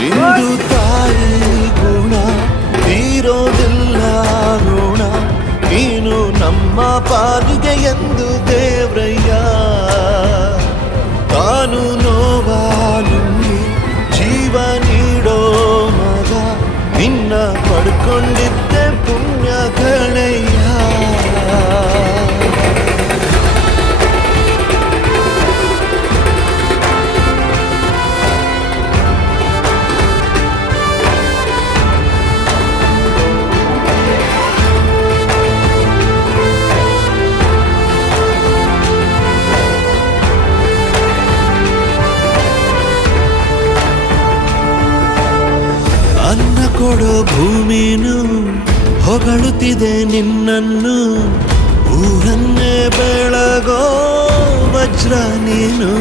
ನಿಂದು ತಾಯಿ ಗುಣ ತೀರೋದಿಲ್ಲ ಋಣ, ನೀನು ನಮ್ಮ ಪಾಲಿಗೆ ಎಂದು ದೇವ್ರಯ್ಯ. ತಾನು ನೋವಾ ನುಂಗಿ ಜೀವ ನೀಡೋ ಮಗ, ನಿನ್ನ ಪಡ್ಕೊಂಡಿದ್ದೆ ಪುಣ್ಯ ಗಣಯ್ಯ. ಅನ್ನ ಕೊಡೋ ಭೂಮಿನು ಹೊಗಳುತ್ತಿದೆ ನಿನ್ನನ್ನು, ಊರನ್ನೇ ಬೆಳಗೋ ವಜ್ರ ನೀನು.